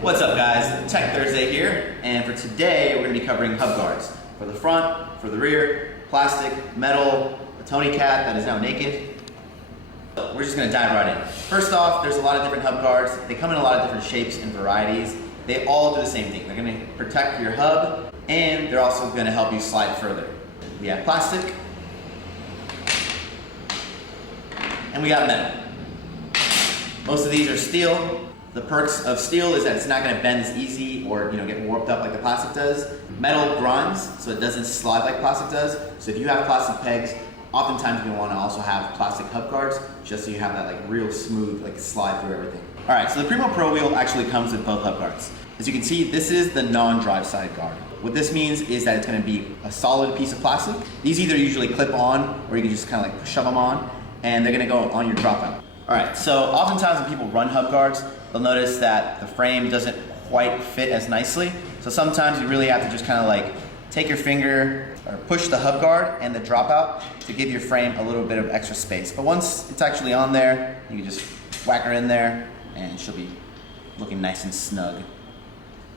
What's up guys, Tech Thursday here, and for today we're going to be covering hub guards. For the front, for the rear, plastic, metal, a Tony cat that is now naked. We're just going to dive right in. First off, there's a lot of different hub guards. They come in a lot of different shapes and varieties. They all do the same thing. They're going to protect your hub, and they're also going to help you slide further. We have plastic, and we got metal. Most of these are steel. The perks of steel is that it's not going to bend as easy or get warped up like the plastic does. Metal grinds, so it doesn't slide like plastic does. So if you have plastic pegs, oftentimes you want to also have plastic hub guards, just so you have that real smooth slide through everything. All right, so the Primo Pro wheel actually comes with both hub guards. As you can see, this is the non-drive side guard. What this means is that it's going to be a solid piece of plastic. These either usually clip on, or you can just kind of shove them on, and they're going to go on your dropout. All right, so oftentimes when people run hub guards, they'll notice that the frame doesn't quite fit as nicely. So sometimes you really have to just kind of take your finger or push the hub guard and the dropout to give your frame a little bit of extra space. But once it's actually on there, you can just whack her in there and she'll be looking nice and snug.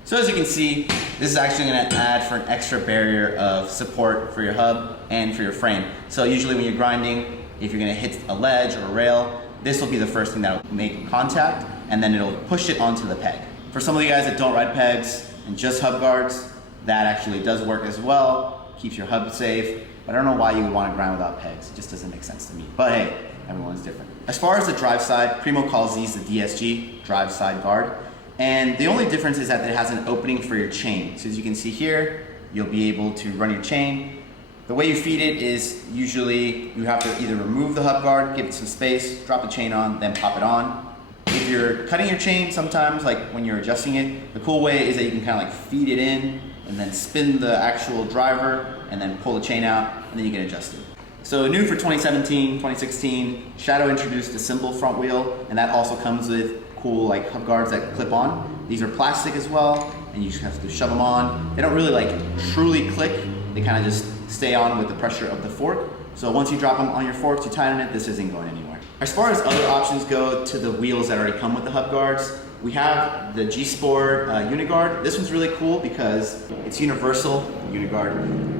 So as you can see, this is actually going to add for an extra barrier of support for your hub and for your frame. So usually when you're grinding, if you're going to hit a ledge or a rail, this will be the first thing that will make contact, and then it'll push it onto the peg. For some of you guys that don't ride pegs and just hub guards, that actually does work as well, keeps your hub safe, but I don't know why you would want to grind without pegs. It just doesn't make sense to me. But hey, everyone's different. As far as the drive side, Primo calls these the DSG, drive side guard, and the only difference is that it has an opening for your chain. So as you can see here, you'll be able to run your chain. The way you feed it is usually you have to either remove the hub guard, give it some space, drop the chain on, then pop it on. If you're cutting your chain sometimes, when you're adjusting it, the cool way is that you can kind of feed it in and then spin the actual driver and then pull the chain out, and then you can adjust it. So new for 2017, 2016, Shadow introduced a Cymbal front wheel, and that also comes with cool hub guards that clip on. These are plastic as well, and you just have to shove them on. They don't really truly click. They kind of just stay on with the pressure of the fork. So once you drop them on your forks, you tighten it, this isn't going anywhere. As far as other options go to the wheels that already come with the hub guards, we have the G-Sport Uniguard. This one's really cool because it's universal, Uniguard.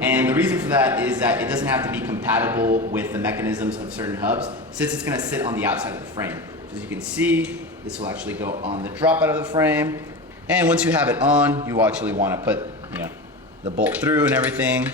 And the reason for that is that it doesn't have to be compatible with the mechanisms of certain hubs, since it's gonna sit on the outside of the frame. As you can see, this will actually go on the dropout of the frame. And once you have it on, you actually wanna put the bolt through and everything.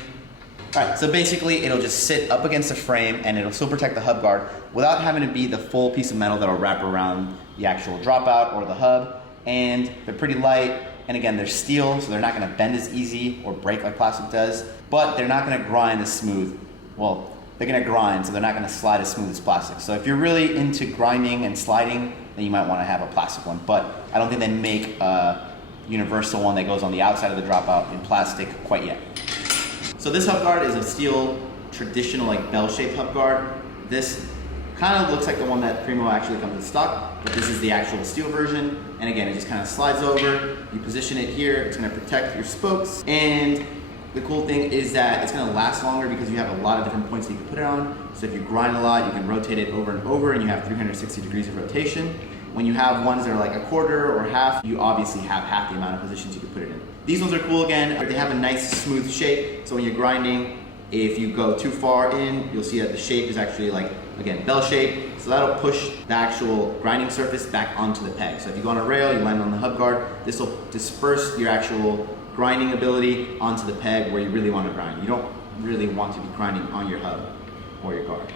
All right, so basically it'll just sit up against the frame and it'll still protect the hub guard without having to be the full piece of metal that'll wrap around the actual dropout or the hub. And they're pretty light, and again, they're steel, so they're not gonna bend as easy or break like plastic does, but they're not gonna grind as smooth. Well, they're gonna grind, so they're not gonna slide as smooth as plastic. So if you're really into grinding and sliding, then you might wanna have a plastic one, but I don't think they make a universal one that goes on the outside of the dropout in plastic quite yet. So this hub guard is a steel, traditional bell-shaped hub guard. This kind of looks like the one that Primo actually comes in stock, but this is the actual steel version. And again, it just kind of slides over. You position it here, it's gonna protect your spokes. And the cool thing is that it's gonna last longer because you have a lot of different points that you can put it on. So if you grind a lot, you can rotate it over and over, and you have 360 degrees of rotation. When you have ones that are a quarter or half, you obviously have half the amount of positions you can put it in. These ones are cool again. They have a nice smooth shape, so when you're grinding, if you go too far in, you'll see that the shape is actually again, bell shape. So that'll push the actual grinding surface back onto the peg. So if you go on a rail, you land on the hub guard, this will disperse your actual grinding ability onto the peg where you really want to grind. You don't really want to be grinding on your hub or your guard.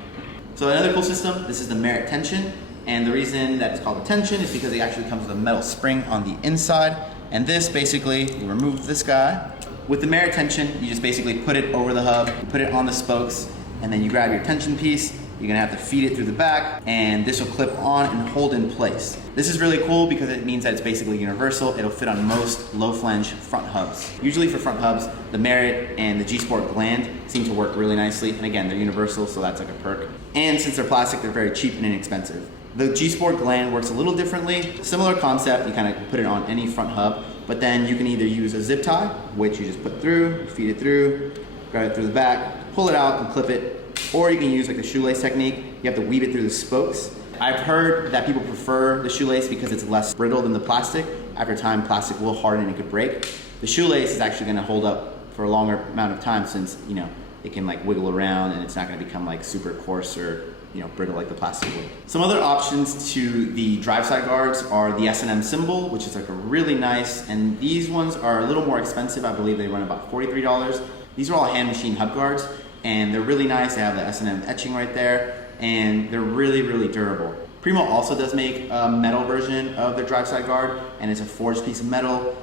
So another cool system, this is the Merritt tension. And the reason that it's called a tension is because it actually comes with a metal spring on the inside. And this basically, you remove this guy. With the Merritt tension, you just basically put it over the hub, you put it on the spokes, and then you grab your tension piece. You're gonna have to feed it through the back, and this will clip on and hold in place. This is really cool because it means that it's basically universal. It'll fit on most low flange front hubs. Usually for front hubs, the Merritt and the G-Sport Gland seem to work really nicely. And again, they're universal, so that's a perk. And since they're plastic, they're very cheap and inexpensive. The G-Sport Gland works a little differently. Similar concept, you kind of put it on any front hub, but then you can either use a zip tie, which you just put through, feed it through, grab it through the back, pull it out and clip it, or you can use the shoelace technique. You have to weave it through the spokes. I've heard that people prefer the shoelace because it's less brittle than the plastic, after time, plastic will harden and it could break. The shoelace is actually going to hold up for a longer amount of time since, you know, it can like wiggle around and it's not going to become like super coarse or, you know, brittle like the plastic would. Some other options to the drive side guards are the S&M Cymbal, which is like a really nice, and these ones are a little more expensive. I believe they run about $43. These are all hand machine hub guards, and they're really nice. They have the S&M etching right there, and they're really, really durable. Primo also does make a metal version of their drive side guard, and it's a forged piece of metal.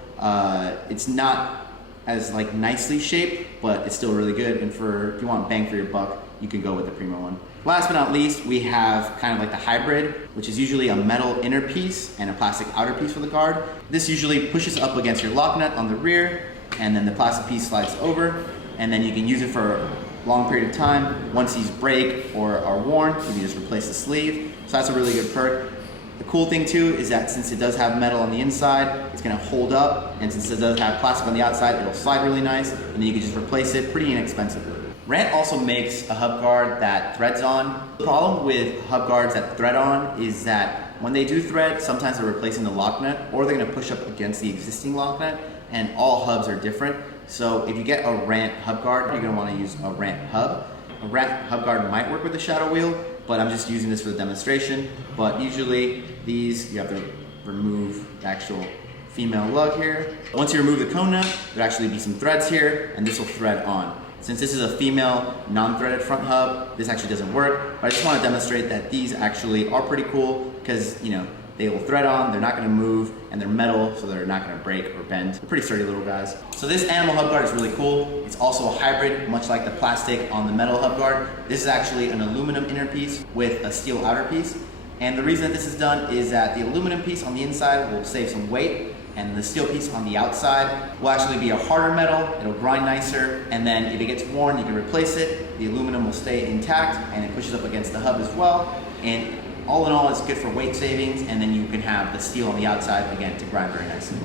It's not as like nicely shaped, but it's still really good. And for if you want bang for your buck, you can go with the Primo one. Last but not least, we have kind of like the hybrid, which is usually a metal inner piece and a plastic outer piece for the guard. This usually pushes up against your lock nut on the rear, and then the plastic piece slides over, and then you can use it for a long period of time. Once these break or are worn, you can just replace the sleeve. So that's a really good perk. The cool thing too is that since it does have metal on the inside, it's gonna hold up, and since it does have plastic on the outside, it'll slide really nice, and then you can just replace it pretty inexpensively. Rant also makes a hub guard that threads on. The problem with hub guards that thread on is that when they do thread, sometimes they're replacing the lock nut, or they're gonna push up against the existing lock nut, and all hubs are different. So if you get a Rant hub guard, you're gonna wanna use a Rant hub. A Rant hub guard might work with the shadow wheel, but I'm just using this for the demonstration. But usually these, you have to remove the actual female lug here. Once you remove the cone nut, there'll actually be some threads here, and this will thread on. Since this is a female non-threaded front hub, this actually doesn't work, but I just want to demonstrate that these actually are pretty cool because, you know, they will thread on, they're not going to move, and they're metal, so they're not going to break or bend. They're pretty sturdy little guys. So this animal hub guard is really cool. It's also a hybrid, much like the plastic on the metal hub guard. This is actually an aluminum inner piece with a steel outer piece. And the reason that this is done is that the aluminum piece on the inside will save some weight, and the steel piece on the outside will actually be a harder metal. It'll grind nicer, and then if it gets worn, you can replace it. The aluminum will stay intact, and it pushes up against the hub as well. And all in all, it's good for weight savings, and then you can have the steel on the outside, again, to grind very nicely.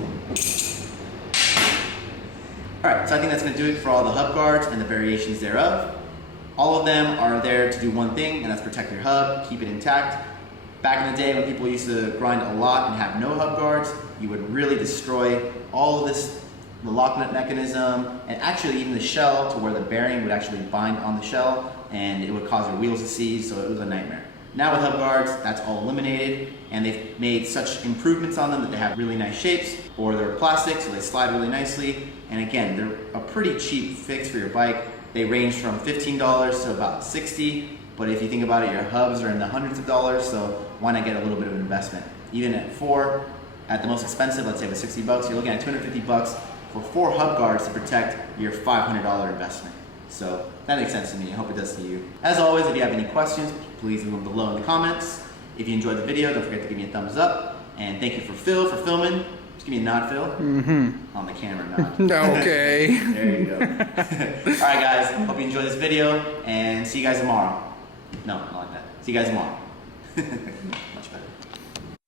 All right, so I think that's gonna do it for all the hub guards and the variations thereof. All of them are there to do one thing, and that's protect your hub, keep it intact. Back in the day when people used to grind a lot and have no hub guards, you would really destroy all of this, the lock nut mechanism, and actually even the shell to where the bearing would actually bind on the shell, and it would cause your wheels to seize, so it was a nightmare. Now with hub guards, that's all eliminated, and they've made such improvements on them that they have really nice shapes, or they're plastic, so they slide really nicely. And again, they're a pretty cheap fix for your bike. They range from $15 to about $60, but if you think about it, your hubs are in the hundreds of dollars, so why not get a little bit of an investment? Even at 4, at the most expensive, let's say with $60, you're looking at $250 for 4 hub guards to protect your $500 investment. So that makes sense to me. I hope it does to you. As always, if you have any questions, please leave them below in the comments. If you enjoyed the video, don't forget to give me a thumbs up. And thank you for Phil for filming. Just give me a nod, Phil. Mm-hmm. On the camera nod. Okay. There you go. All right, guys. Hope you enjoyed this video, and see you guys tomorrow. No, not like that. See you guys tomorrow. Much better.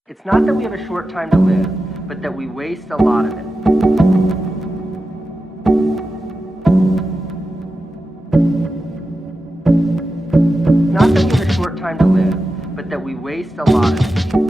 It's not that we have a short time to live, but that we waste a lot of it. Not that we have a short time to live, but that we waste a lot of it.